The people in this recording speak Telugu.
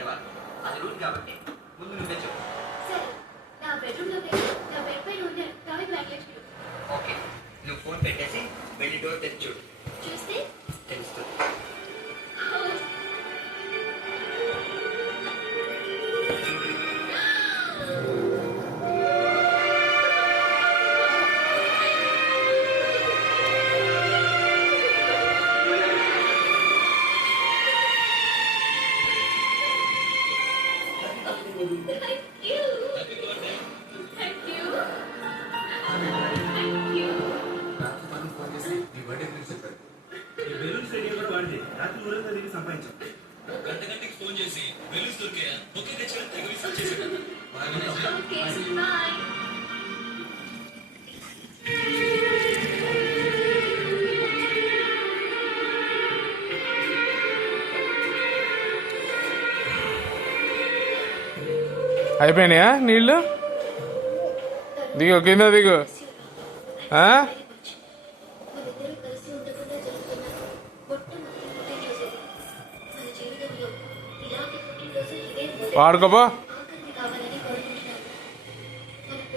గడవాలి. అది రూల్ కాబట్టి ముందు నువ్వే చెప్పు. సరే, నా బెడ్రూమ్ లో నా బెడ్ పైన ఉన్న టాయ్ బ్లాంకెట్ చూడు. ఓకే, నువ్వు ఫోన్ పెట్టేసి వెళ్ళి డోర్ తెచ్చి చూడు. చూస్తే తెలుస్తుంది. సంపాదించాం. గంట గంటకి ఫోన్ చేసి బెలూన్స్ దొరికాయా ఒకే తెచ్చిన తెగ విసిల్ చేసేవాడు. అయిపోయినాయా నీళ్ళు? దిగు, కింద దిగు. వాడుకోపో.